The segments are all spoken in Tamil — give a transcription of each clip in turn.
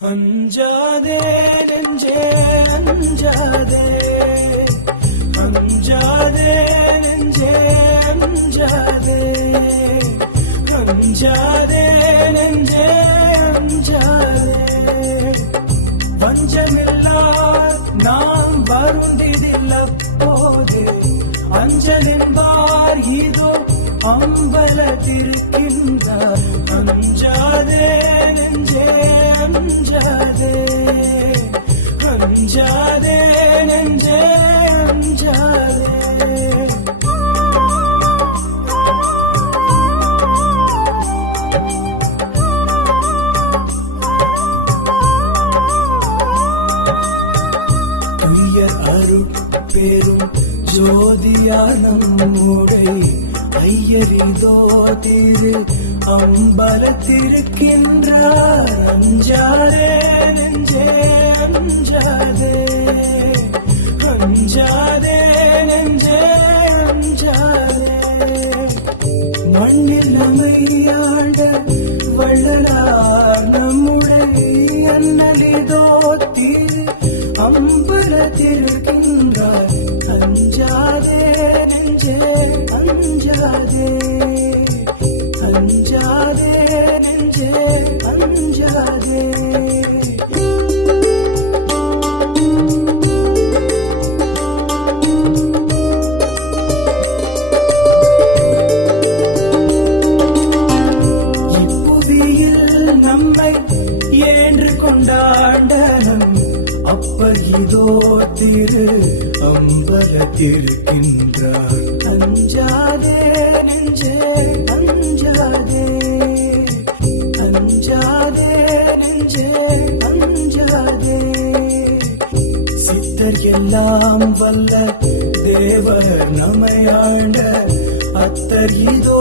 அஞ்சாதே நெஞ்சே அஞ்சாதே. அஞ்சாதே நெஞ்சே அஞ்சாதே. அஞ்சாதே நெஞ்சே அஞ்சாதே. பஞ்சமில்லா நாம் வருந்திதில்ல போது அஞ்சலின்பார் இதோ அம்பலத்திருக்கின்றார். அஞ்சாதே நெஞ்சே அஞ்சாதே அஞ்சாதே நெஞ்சே அஞ்சாதே. அருட்பெரும் ஜோதியான மூடை ஐயரிதோ அஞ்சாதே நெஞ்சே அஞ்சாதே. அஞ்சாதே நெஞ்சே அஞ்சாதே. மண்ணில் அமையாண்ட வள்ளலார் நம்முடைய அண்ணலிதோ திரு அம்பலத்திருக்கின்றார். அஞ்சாதே திரு அம்பலத்திருக்கின்றார். அஞ்சாதே நெஞ்சே அஞ்சாதே அஞ்சாதே நெஞ்சே அஞ்சாதே சித்தர் எல்லாம் வல்ல தேவர் நமையாண்ட அத்தர் இதோ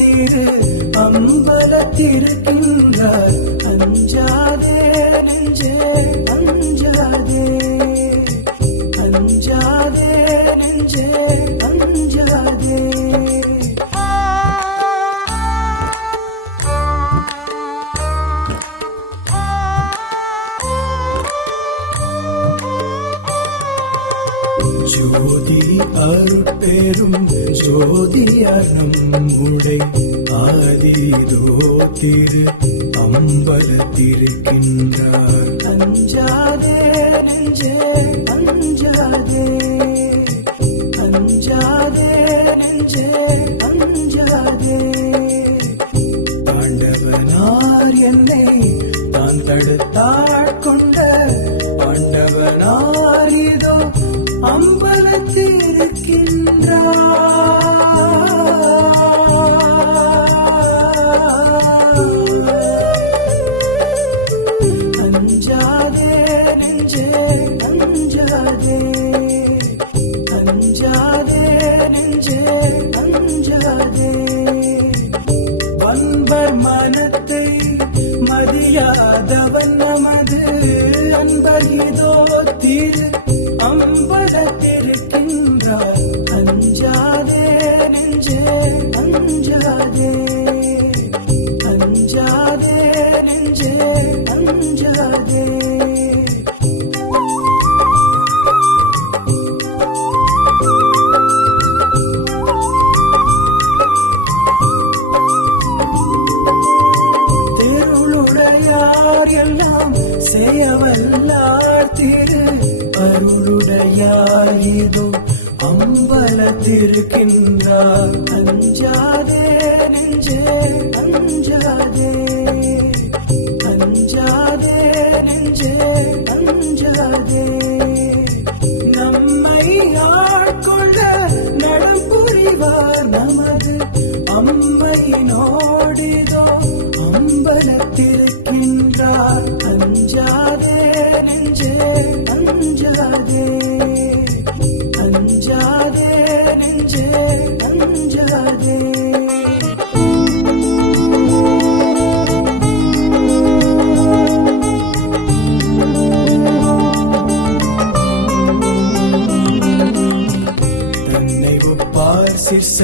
திரு அம்பலத்திருக்கின்றார். அஞ்சாதே நெஞ்சே அஞ்சாதே ஜோதியார் நம்முடை ஆதிதோ திரு அம்பலத்திருக்கின்றார். அஞ்சாதே நெஞ்சே அஞ்சாதே அஞ்சாதே நெஞ்சே அஞ்சாதே. ஆண்டவனார் என்னை தான் தடுத்தாட்கொண்ட நெஞ்சே அஞ்சாதே அஞ்சாதே நெஞ்சே இருக்கின்றார். அஞ்சாதே நெஞ்சே அஞ்சாதே அஞ்சாதே நெஞ்சே அஞ்சாதே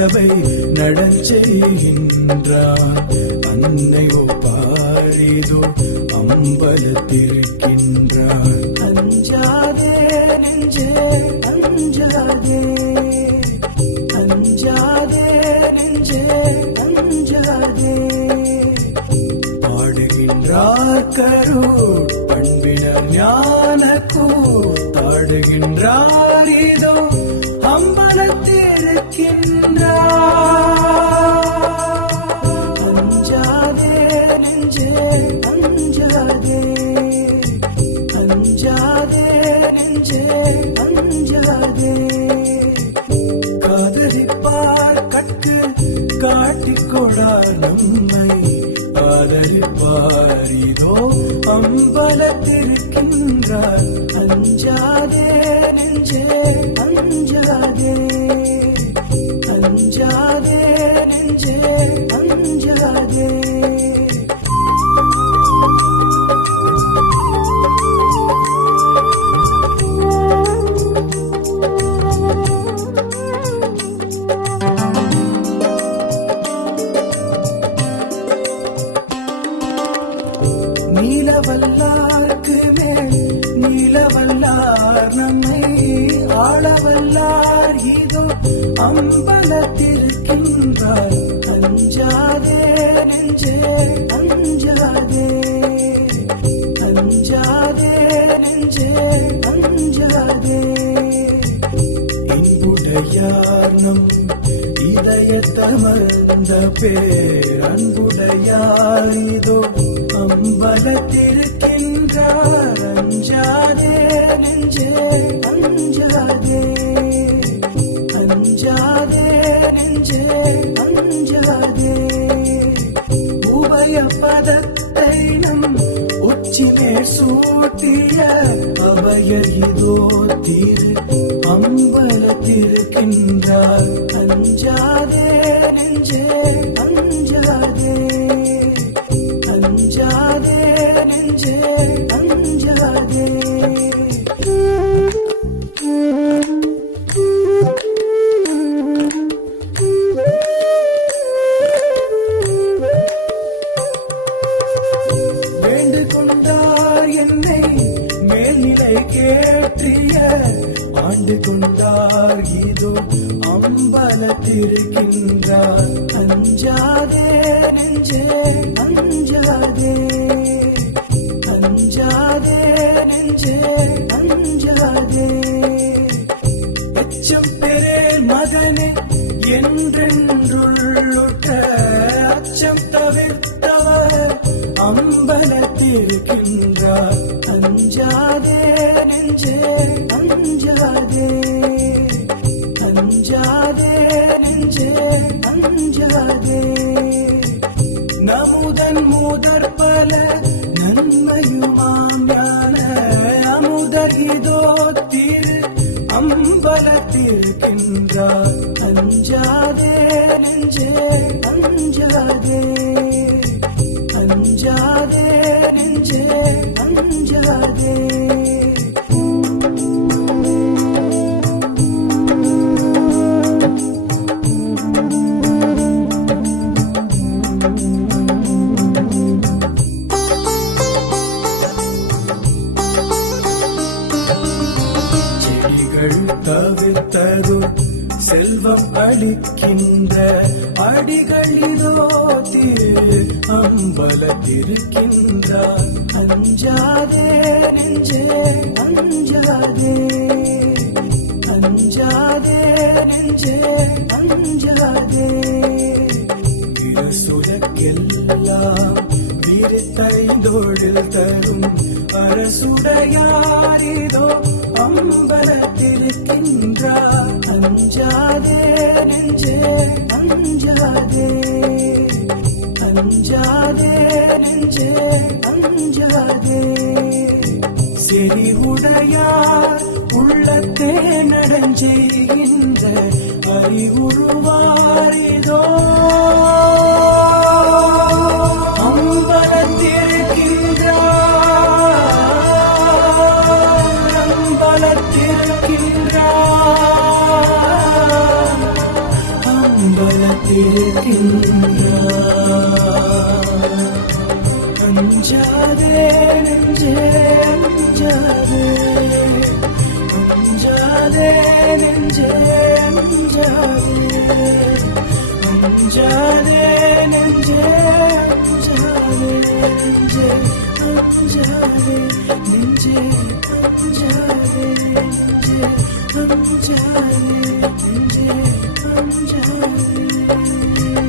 சிற்சபை நடஞ்செய்கின்றார் அன்னை ஒப்பார் அம்பலத்திருக்கின்றார். அஞ்சாதே நெஞ்சே அஞ்சாதே. அஞ்சாதே நெஞ்சே அஞ்சாதே. பாடுகின்றார் கரூர் பண்பினர் ஞானக்கூ கூத்தாடுகின்றார் இதோ அம்பலத்திருக்கின்ற காட்டிக்கொடார் நம்மை. ஆதரிப்பார் இதோ அம்பலத்திருக்கின்றார். அஞ்சாதே நெஞ்சே அஞ்சாதே. அஞ்சாதே நெஞ்சே அஞ்சாதே. நீலவல்லார்க்கு மேல் நீலவல்லார் நம்மை ஆளவல்லார். இதோ அம்பலத்திருக்கின்றார் அஞ்சாதே நெஞ்சே அஞ்சாதே அஞ்சாதே நெஞ்சே அஞ்சாதே இன்புடையார் நம் இதயத்தமர்ந்த பேர் அன்புடையார் இதோ அம்பலத்திருக்கின்றார் அஞ்சாதே நெஞ்சே அஞ்சாதே அஞ்சாதே நெஞ்சே அஞ்சாதே உபய பதத்தை நம் உச்சிமேல் சூட்டிய அபயர் இதோ திரு அம்பலத்திருக்கின்றார் அஞ்சாதே நெஞ்சே அஞ்சாதே கேற்றிய ஆண்டு கொண்டார் இதோ அம்பலத்திருக்கின்றார். அஞ்சாதே நெஞ்சே அஞ்சாதே அஞ்சாதே நெஞ்சே அஞ்சாதே. எச்சம் பெறேல் மகனே என்றென்றுள்ள நமுதன் மூதற் பல நன்மையுமாம் ஞான அமுதகிதோ திரு அம்பலத்திருக்கின்றார் அஞ்சாதே நெஞ்சே அஞ்சாதே அஞ்சாதே நெஞ்சே. தவிர்த்தது செல்வம் அளிக்கின்ற அடிகளிலோ திரு அம்பலத்திருக்கின்றார். அஞ்சாதே நெஞ்சே அஞ்சாதே அஞ்சாதே நெஞ்சே அஞ்சாதே. சுலக்கெல்லாம் விரித்தைந்தொழில் தரும் அரசுடையாரிதோ அம்பல அஞ்சாதே அஞ்சாதே நெஞ்சே அஞ்சாதே. செறிவுடையார் உள்ளத்தே நடஞ்செய்கின்ற அறிவுருவாரிதோ அம்பலத்திருக்கின்றார் அம்பலத்திருக்கின்றார் அஞ்சாதே நெஞ்சே அஞ்சாதே அஞ்சாதே நெஞ்சே அஞ்சாதே அஞ்சாதே நெஞ்சே அஞ்சாதே நெஞ்சே அஞ்சாதே நெஞ்சே அஞ்சாதே நெஞ்சே அஞ்சாதே நெஞ்சே அஞ்சாதே